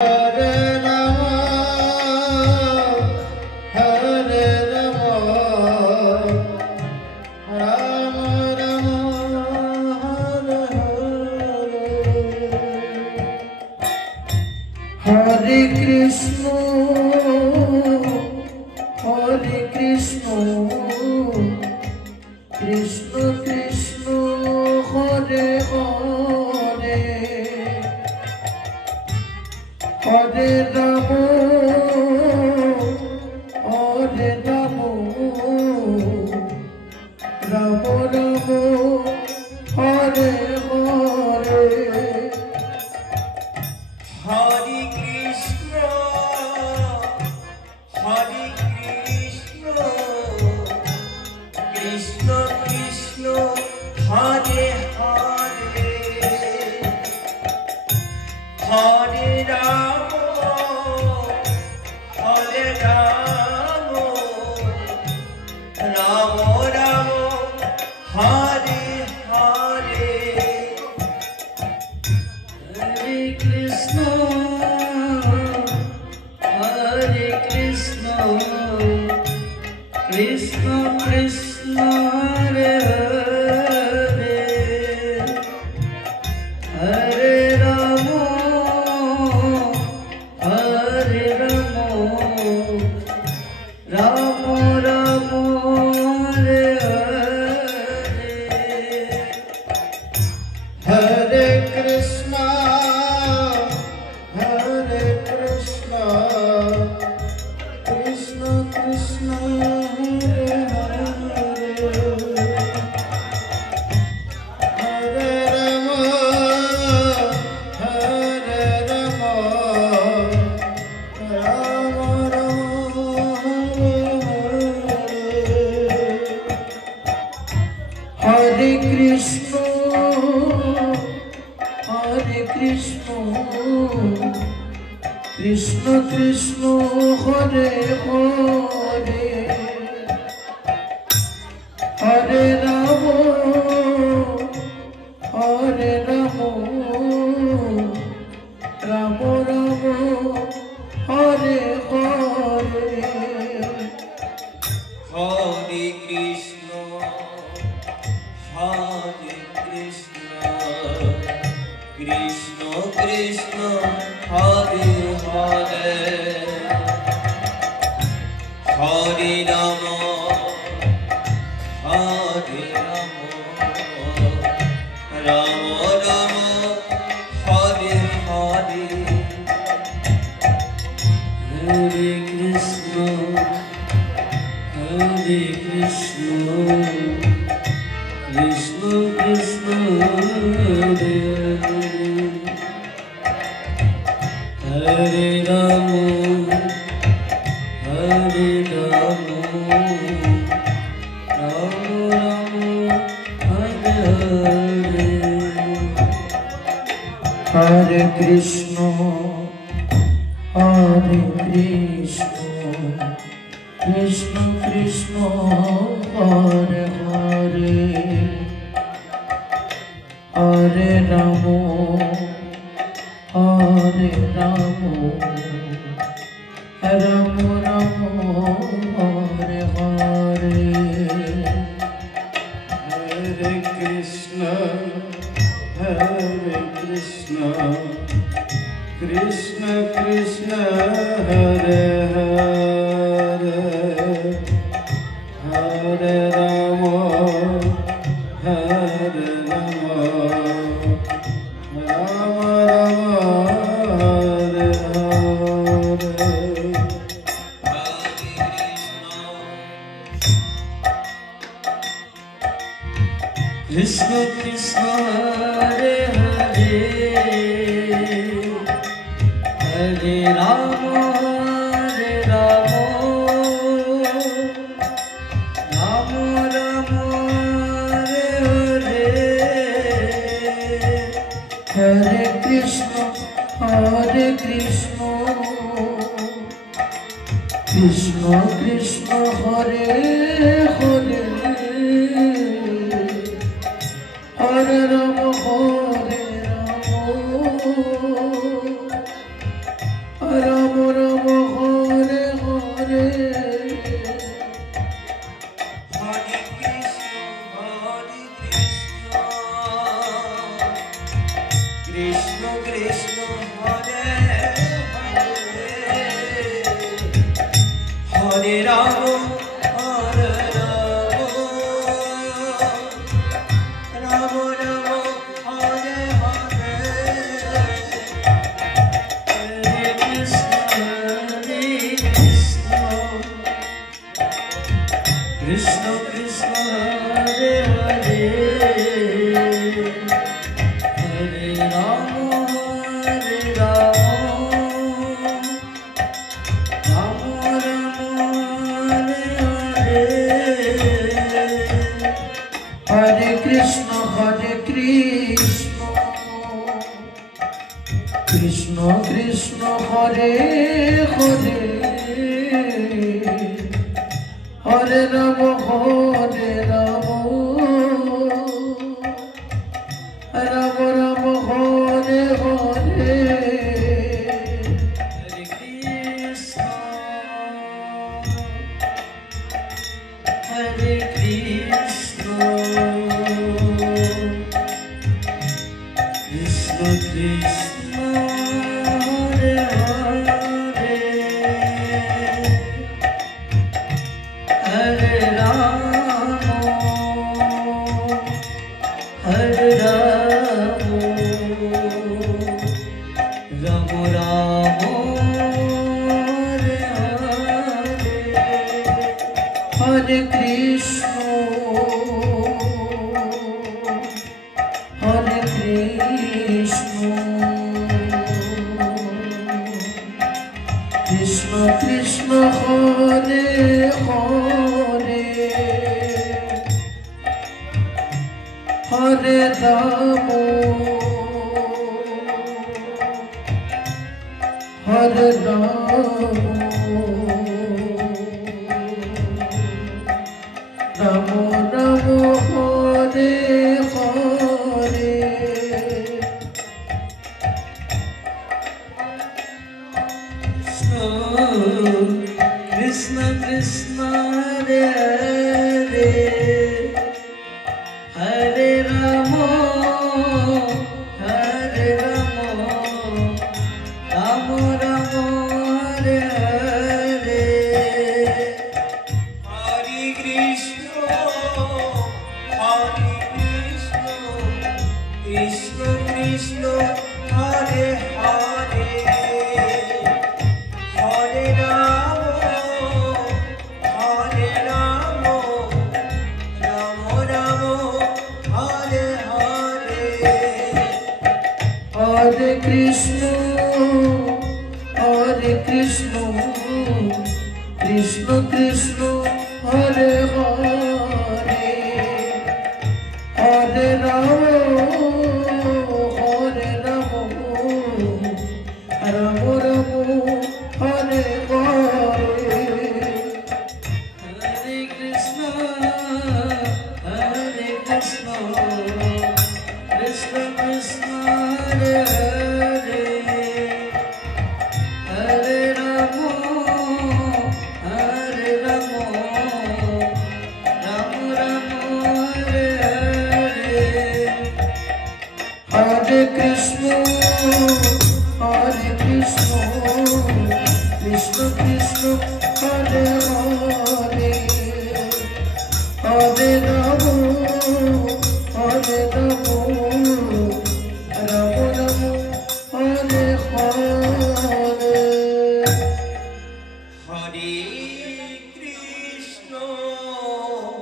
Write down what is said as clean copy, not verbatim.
Hare Krishna, Krishna Krishna, Hare Hare, Hare Rama, Rama Rama, Hare Hare. Hare Krishna, Krishna Krishna, Hare Hare, Hare Rama, Rama Rama, Hare Hare. Hare Krishna, Krishna Krishna, Hare Hare, Hare Rama, Rama Rama, Hare Hare. Hare Krishna, Krishna Krishna, Hare Hare, Hare Rama, Rama Rama, Hare Krishna, Krishna Krishna, Hare Hare, Hare Rama, Rama Rama, Hare Hare. Hare Krishna, Krishna Krishna, Hare Hare, Hare Rama, Rama Rama, Hare Hare. Hare Krishna, Krishna Krishna, Hare Hare, Hare Rama, Rama Rama, Hare Hare. Hare Krishna, Krishna Krishna, Hare Hare, Hare Rama, Rama Rama, Hare Hare. Hare Krishna, Krishna Krishna, Hare Hare, Hare Rama, Rama Rama, Hare Hare. Krishna Krishna, Hare Hare, Hare Rama, Rama Rama, Hare Hare. Hare Krishna, Krishna Krishna, Hare Hare, Hare Rama, Hare Rama, Hare Rama, Rama Rama, Hare Hare, Hare Krishna, Hare Krishna, Krishna Krishna, Hare Hare, Hare Rama, Hare Rama, Rama Rama, Hare Hare, Hare Krishna, Krishna Krishna, Hare Hare, Hare Rama, Hare Rama, Rama Rama, Hare Hare, Hare Krishna, Hare Krishna, Krishna Krishna, Hare Hare, Hare Rama, Hare Rama, Rama Rama, Hare Hare, Hare Krishna, Hare Krishna, Krishna Krishna, Hare Hare, Hare Rama, Hare Rama, Rama Rama, Hare Hare, Krishna Krishna, Hare Hare, Hare Rama, Hare Rama, Rama Rama, Hare Hare, Hare Krishna, Hare Krishna, Krishna Krishna, Hare Hare, Hare Rama, Hare Rama, Rama Rama, Hare Hare, Hare Krishna, Hare Krishna, Krishna Krishna, Hare Hare.